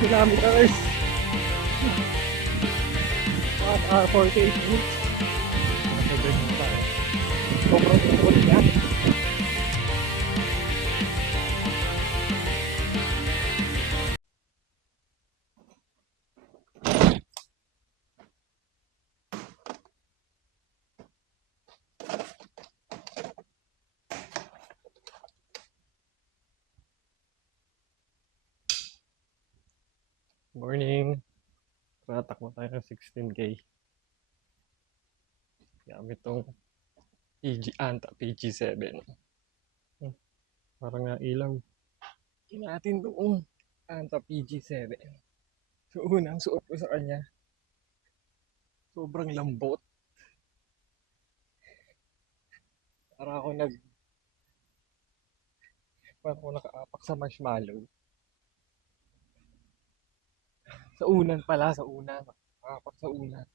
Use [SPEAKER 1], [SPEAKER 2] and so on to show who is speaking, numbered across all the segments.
[SPEAKER 1] kilometers. One hour 48 minutes. Tayo. Sobrang tukot niya. Morning. Tatakbo tayo ng 16K. Gamit tong PG, Anta PG7. Hmm, Parang nga ilaw. Hindi natin doon. Anta PG7. So, unang suot ko sa kanya. Sobrang lambot. Para ako nag... Para ako nakaapak sa marshmallow. Sa unan pala, sa unan. Nakaapak sa unan.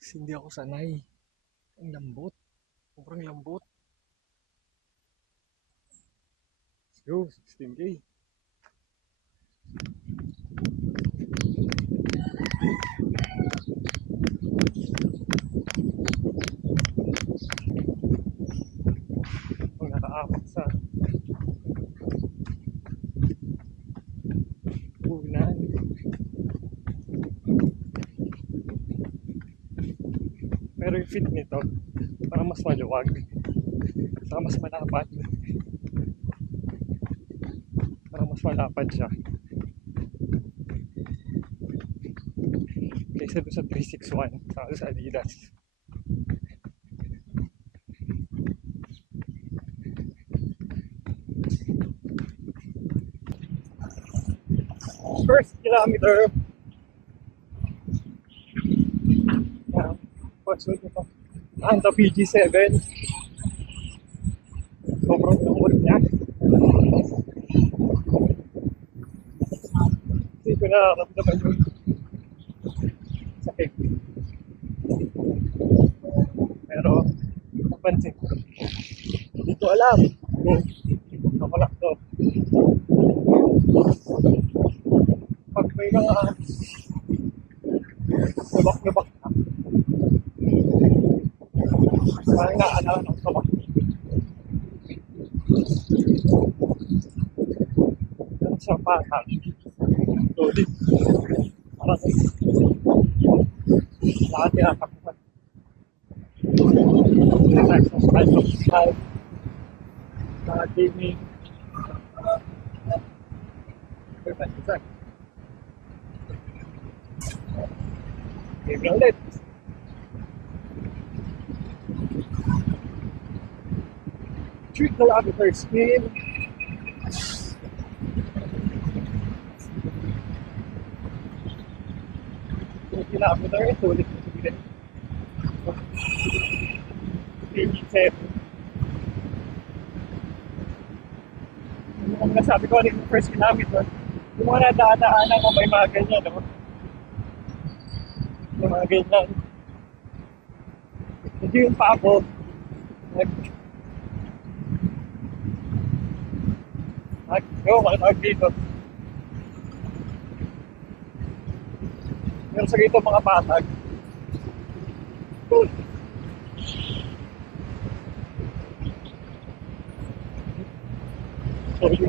[SPEAKER 1] Kasi hindi ako sanay. Ang lambot. Sobrang lambot. Let's go, 16K. Kung nakaapak sa unan. Pero yung fit nito, parang mas maluwag. Saka mas malapad. Parang mas malapad siya. Kaysa doon sa 361, saka doon sa Adidas. First kilometer. Yeah, what's with ito? Anta PG7. Sobrang lungkot niya. Hindi ko nararamdaman yung sakit. Pero, napansin ko. Hindi ko alam nakalak to. Pag may mga lubak-lubak na, parang naalaw ng sabak. Pero sa patag, solid. Parang lahat tinatakutan. Exercise of style. Mga gaming. Perfect. Exact. Game na ulit. Three kilometers in. Three kilometers. Ulit na sabihin. PG7. Yung mga nasabi ko, yung first kilometer, yung mga nadaan-daanan ko may mga ganyan, no? Yung mga ganyan. Hindi yung pa ako, nag... Nag... Yo, dito. Yung sa dito mga patag. Sorry.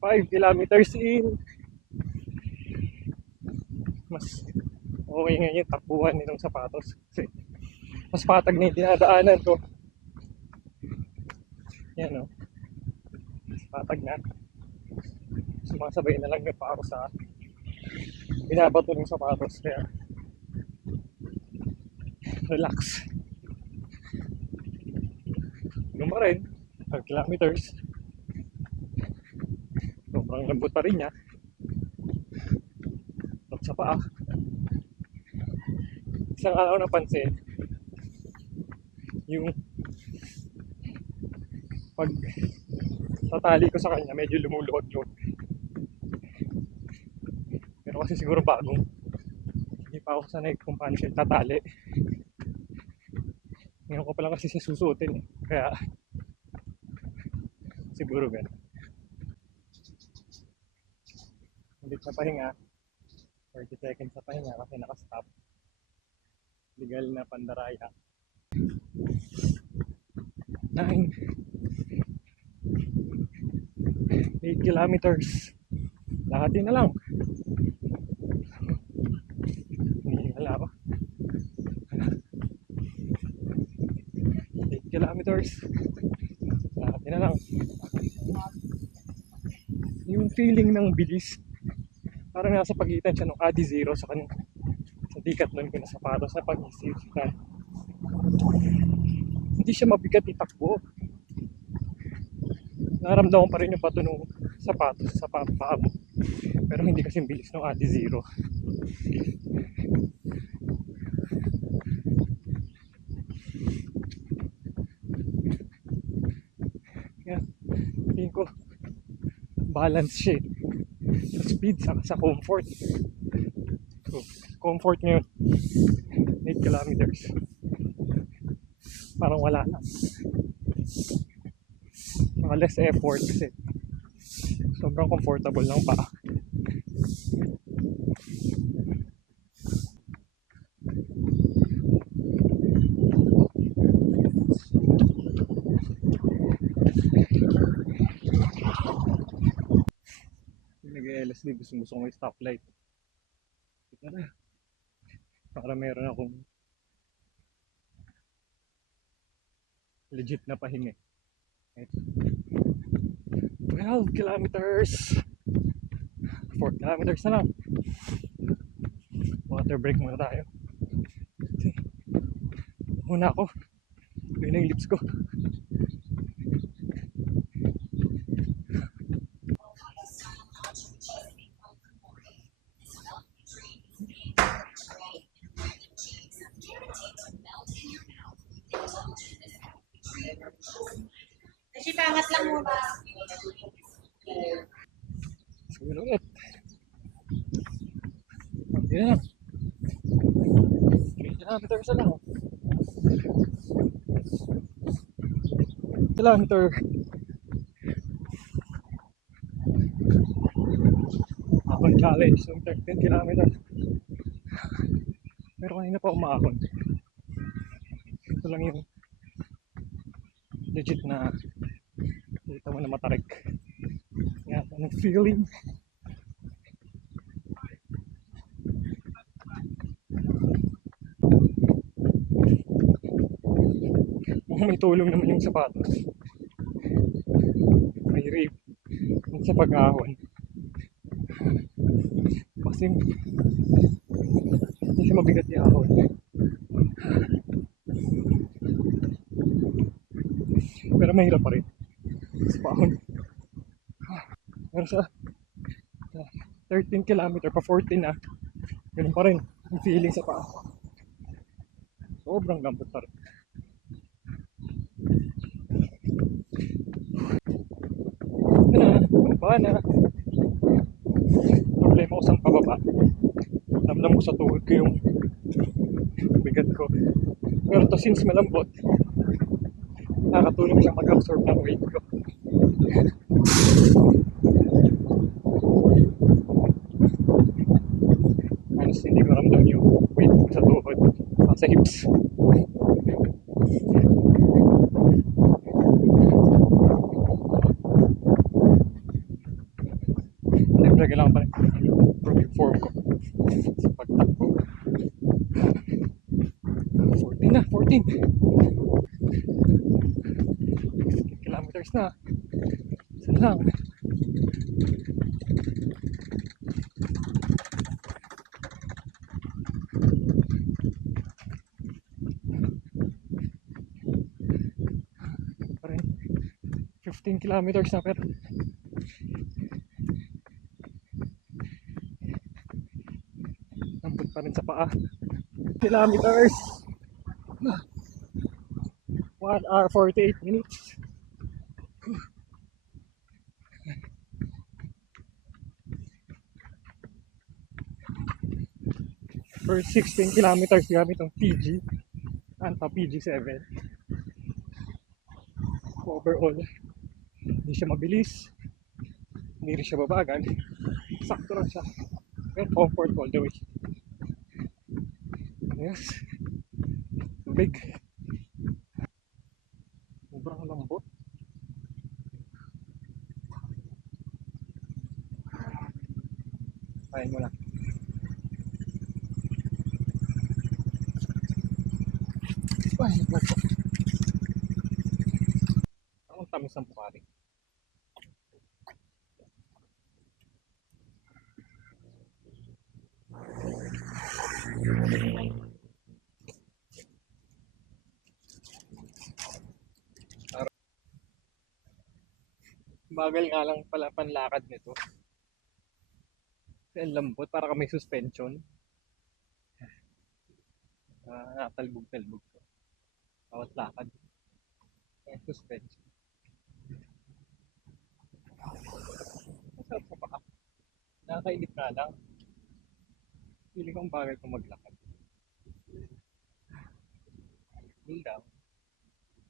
[SPEAKER 1] Five kilometers in. Mas okay ngayon yung takbuhan nitong sapatos. Kasi mas patag na yung dinadaanan ko. Yan o. Mas patag na. Sumasabay na lang pa ako sa binabato ng sapatos. Kaya relax. Yung pa rin, 5 kilometers. Sobrang lambot pa rin niya. At sa paa. Isang araw napansin, yung pag tatali ko sa kanya, medyo lumuluhod-luhod. Pero kasi siguro bagong pa ako sanay kung paano siya tatali. Ngayon ko pa lang kasi siya susuotin eh. Kaya, siguro ganun. Ulit na pahinga. 30 seconds sa pahinga kasi nakastop. Legal na pandaraya. 9 8 kilometers. Lahati na lang. Hinihingal ako. 8 kilometers. Lahati na lang. Yung feeling ng bilis, parang nasa pagitan siya ng Adi Zero sa kanyang sa tikat nun ko na sapatos na pag-isip Hindi siya mabigat itakbo. Naramdaman pa rin yung bato ng sapatos sa pa- paa mo. Pero hindi kasi bilis ng Adi Zero. Yan. Tingin ko, balance siya. Sa speed, sa, sa comfort. So, comfort ngayon, 8 kilometers. Parang wala na. Mga less effort kasi sobrang comfortable lang pa. Nag-LSD, gusto gusto ko may stoplight. Ito na. Para meron akong legit na pahinga. Right? 12 kilometers. 4 kilometers na lang. Water break muna tayo. Muna ako. Yun na yung lips ko.
[SPEAKER 2] Kasi pangat lang muna.
[SPEAKER 1] Siguro ulit. Yun na. 3 kilometers na lang. Kilometer. Akon challenge ng 13 kilometers. Pero kanina pa umaakon. Ito lang yung legit na kita mo na matarik. Yan, anong feeling? May tulong naman yung sapatos. May rib. Sa pag-ahon. Kasi siya mabigat yung ahon. Pero mahirap pa rin. Sa paahon. Pero sa sa 13 kilometer pa 14 na, ganun pa rin yung feeling sa paa. Sobrang lambot pa rin. Na. Problema ko sa pababa. Damdam ko sa tuhod ko yung bigat ko. Pero to since malambot, nakakatulong siya mag-absorb ng weight ko. Honestly, hindi ko ramdam yung weight ko sa tuhod, sa hips. Siyempre, kailangan pa rin improve yung form ko sa pagtakbo. 14 na, 14. 15 kilometers na. Isa lang. 15 kilometers na pero Rin sa paa. Kilometers! 1 hour 48 minutes. for 16 kilometers gamit ang PG Anta PG7 overall hindi siya mabilis hindi rin siya babagal sakto lang siya and comfort all the way yes. Tubig sobrang lambot. Kain mo na ay nako ang tamis ng pukari Bagal nga lang pala panlakad nito. Ang lambot, para kami suspension. Ah, natalbog-talbog to. Bawat lakad. May suspension. Masarap sa paa. Nakakainip nga lang. Pili kong bagay kung maglakad. Cool down.